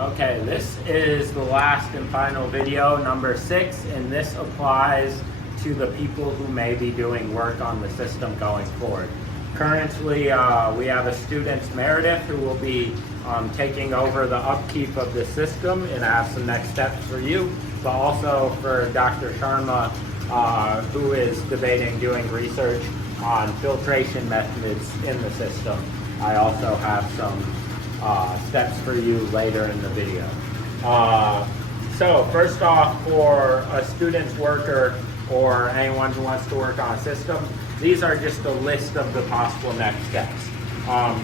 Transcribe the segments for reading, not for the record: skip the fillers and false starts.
Okay, this is the last and final video, number 6, and this applies to the people who may be doing work on the system going forward. Currently, we have a student, Meredith, who will be taking over the upkeep of the system, and I have some next steps for you, but also for Dr. Sharma, who is debating doing research on filtration methods in the system. I also have some steps for you later in the video. So first off, for a student's worker or anyone who wants to work on a system, these are just a list of the possible next steps.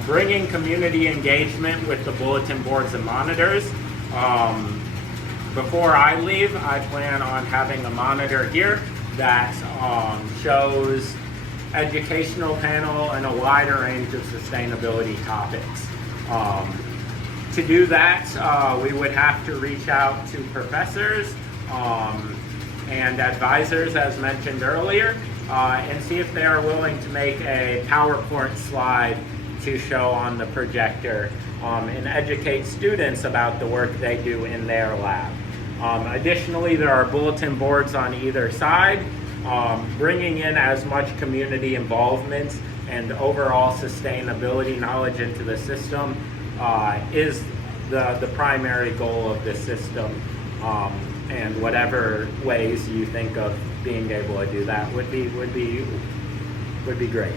Bringing community engagement with the bulletin boards and monitors. Before I leave, I plan on having a monitor here that shows educational panel and a wider range of sustainability topics. To do that, we would have to reach out to professors and advisors, as mentioned earlier, and see if they are willing to make a PowerPoint slide to show on the projector and educate students about the work they do in their lab. Additionally, there are bulletin boards on either side. Bringing in as much community involvement and overall sustainability knowledge into the system is the primary goal of this system, and whatever ways you think of being able to do that would be great.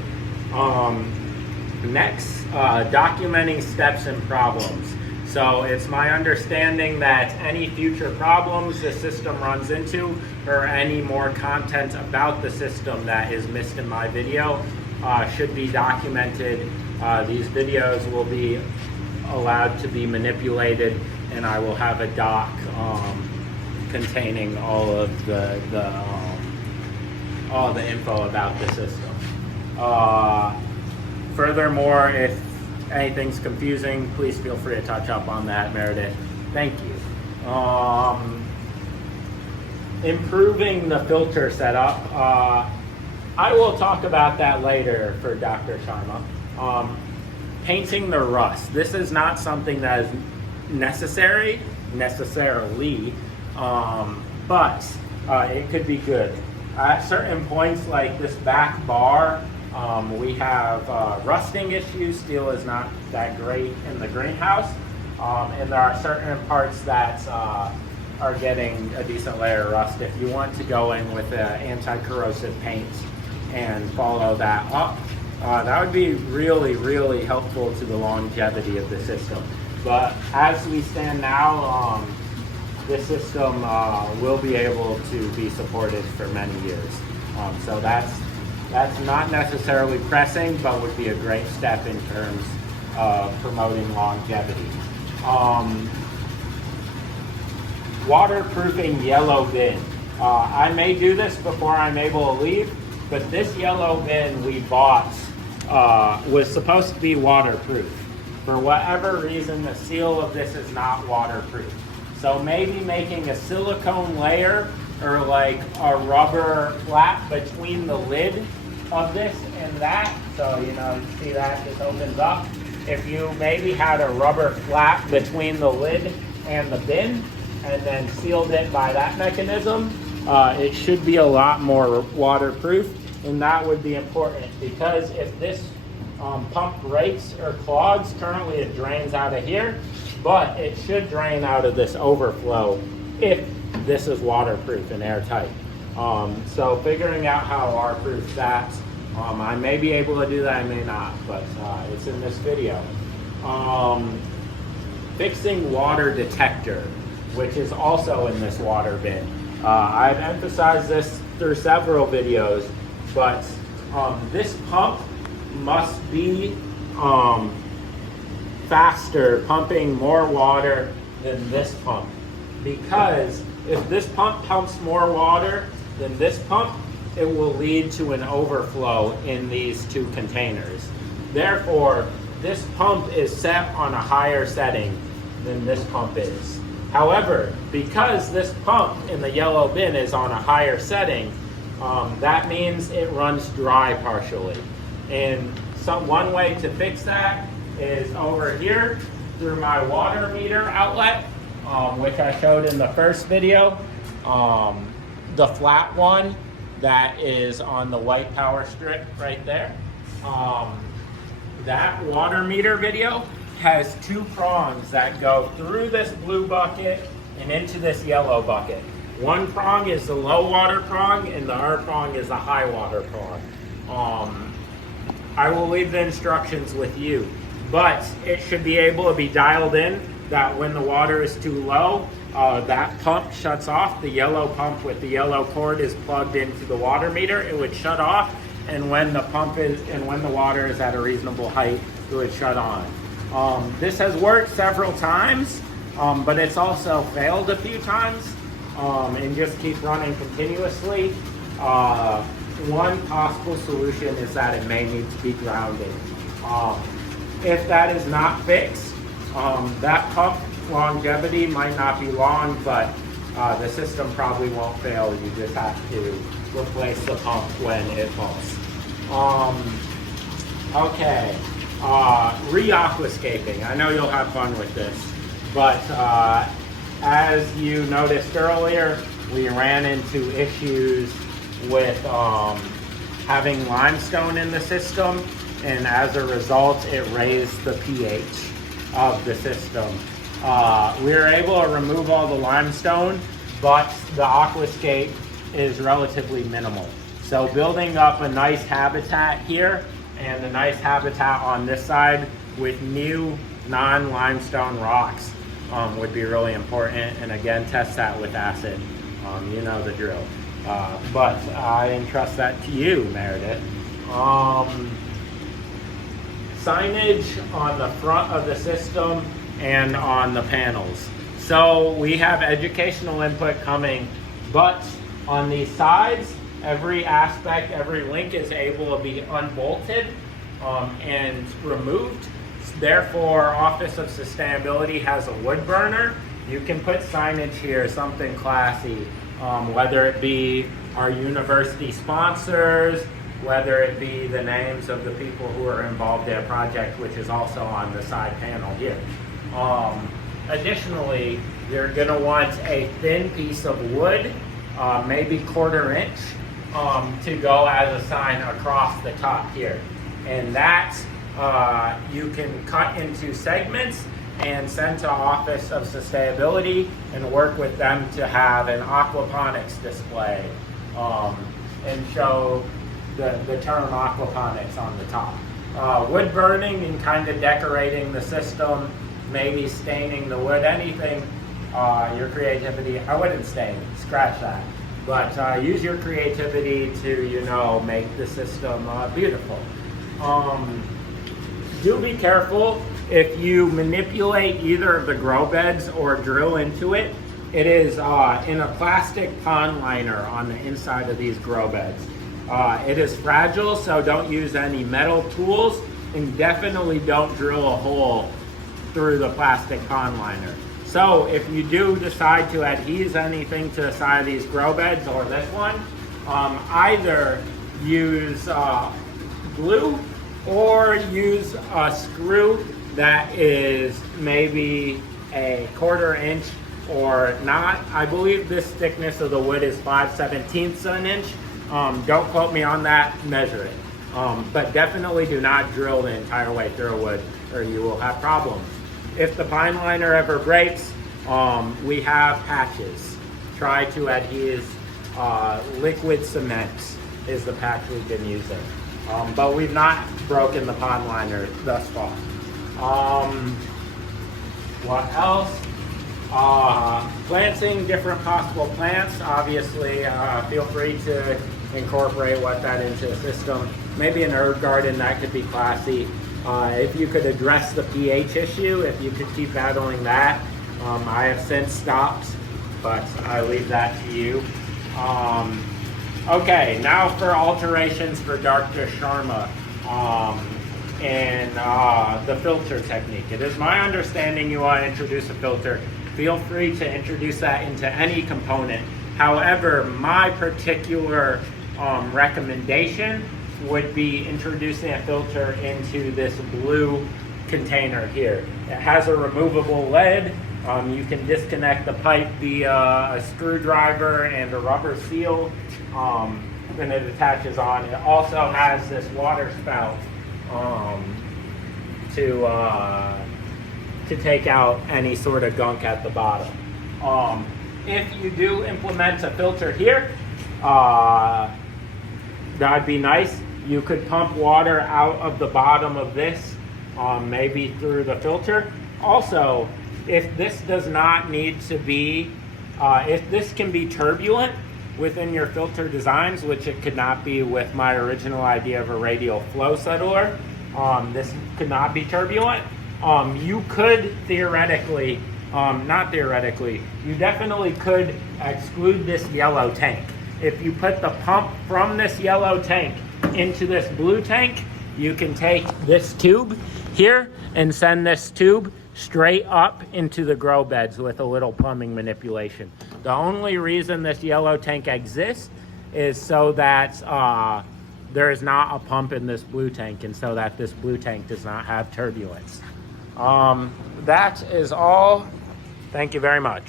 Next, documenting steps and problems. So it's my understanding that any future problems the system runs into, or any more content about the system that is missed in my video, should be documented. These videos will be allowed to be manipulated, and I will have a doc containing all of the info about the system. Furthermore, if anything's confusing, please feel free to touch up on that, Meredith. Thank you. Improving the filter setup. I will talk about that later for Dr. Sharma. Painting the rust. This is not something that is necessarily, but it could be good. At certain points, like this back bar, we have rusting issues. Steel is not that great in the greenhouse, and there are certain parts that are getting a decent layer of rust. If you want to go in with anti-corrosive paint and follow that up, that would be really, really helpful to the longevity of the system. But as we stand now, this system will be able to be supported for many years. So that's not necessarily pressing, but would be a great step in terms of promoting longevity. Waterproofing yellow bin. I may do this before I'm able to leave, but this yellow bin we bought was supposed to be waterproof. For whatever reason, the seal of this is not waterproof. So maybe making a silicone layer or like a rubber flap between the lid of this and that. So, you see that just opens up. If you maybe had a rubber flap between the lid and the bin and then sealed it by that mechanism, it should be a lot more waterproof. And that would be important, because if this pump breaks or clogs, currently it drains out of here, but it should drain out of this overflow if this is waterproof and airtight. So figuring out how to waterproof that, I may be able to do that, I may not, but it's in this video. Fixing water detector, which is also in this water bin. I've emphasized this through several videos, but this pump must be faster, pumping more water than this pump. Because if this pump pumps more water than this pump, it will lead to an overflow in these two containers. Therefore, this pump is set on a higher setting than this pump is. However, because this pump in the yellow bin is on a higher setting, that means it runs dry partially. And one way to fix that is over here. through my water meter outlet, which I showed in the first video. The flat one that is on the white power strip right there. That water meter video has two prongs that go through this blue bucket and into this yellow bucket. One prong is the low water prong and the other prong is the high water prong. I will leave the instructions with you, but it should be able to be dialed in that when the water is too low, that pump shuts off. The yellow pump with the yellow cord is plugged into the water meter. It would shut off, and when the water is at a reasonable height, it would shut on. This has worked several times, but it's also failed a few times, and just keep running continuously. One possible solution is that it may need to be grounded. If that is not fixed, that pump longevity might not be long, but the system probably won't fail. You just have to replace the pump when it pumps. Okay, re-aquascaping. I know you'll have fun with this, but as you noticed earlier, we ran into issues with having limestone in the system, and as a result, it raised the pH of the system. We were able to remove all the limestone, but the aquascape is relatively minimal. So building up a nice habitat here and a nice habitat on this side with new non-limestone rocks would be really important. And again, test that with acid. You know the drill. But I entrust that to you, Meredith. Signage on the front of the system and on the panels. So we have educational input coming, but on these sides, every aspect, every link is able to be unbolted and removed. Therefore, Office of Sustainability has a wood burner. You can put signage here, something classy, whether it be our university sponsors, whether it be the names of the people who are involved in a project, which is also on the side panel here. Additionally, you're going to want a thin piece of wood, maybe 1/4 inch, to go as a sign across the top here. And that you can cut into segments and send to Office of Sustainability and work with them to have an aquaponics display and show the term aquaponics on the top. Wood burning and kind of decorating the system, maybe staining the wood, anything, your creativity. I wouldn't stain, scratch that. But use your creativity to, you know, make the system beautiful. Do be careful if you manipulate either of the grow beds or drill into it. It is in a plastic pond liner on the inside of these grow beds. It is fragile, so don't use any metal tools, and definitely don't drill a hole through the plastic pond liner. So if you do decide to adhese anything to the side of these grow beds or this one, either use glue or use a screw that is maybe a 1/4 inch or not. I believe this thickness of the wood is 5/17 of an inch. Don't quote me on that, measure it. But definitely do not drill the entire way through a wood or you will have problems. If the pine liner ever breaks, we have patches. Try to adhese. Liquid cement is the patch we've been using. But we've not broken the pond liner thus far. What else? Planting different possible plants. Obviously, feel free to incorporate what that into the system. Maybe an herb garden, that could be classy. If you could address the pH issue, if you could keep battling that. I have since stopped, but I leave that to you. Okay, now for alterations for Dr. Sharma and the filter technique. It is my understanding you want to introduce a filter. Feel free to introduce that into any component. However, my particular recommendation would be introducing a filter into this blue container here. It has a removable lid. You can disconnect the pipe via a screwdriver and a rubber seal, and it attaches on. It also has this water spout to take out any sort of gunk at the bottom. If you do implement a filter here, that'd be nice. You could pump water out of the bottom of this, maybe through the filter. Also, if this does not need to be, if this can be turbulent within your filter designs, which it could not be with my original idea of a radial flow settler, this could not be turbulent. You could theoretically, not theoretically, you definitely could exclude this yellow tank. If you put the pump from this yellow tank into this blue tank, you can take this tube here and send this tube straight up into the grow beds with a little plumbing manipulation. The only reason this yellow tank exists is so that there is not a pump in this blue tank, and so that this blue tank does not have turbulence. That is all. Thank you very much.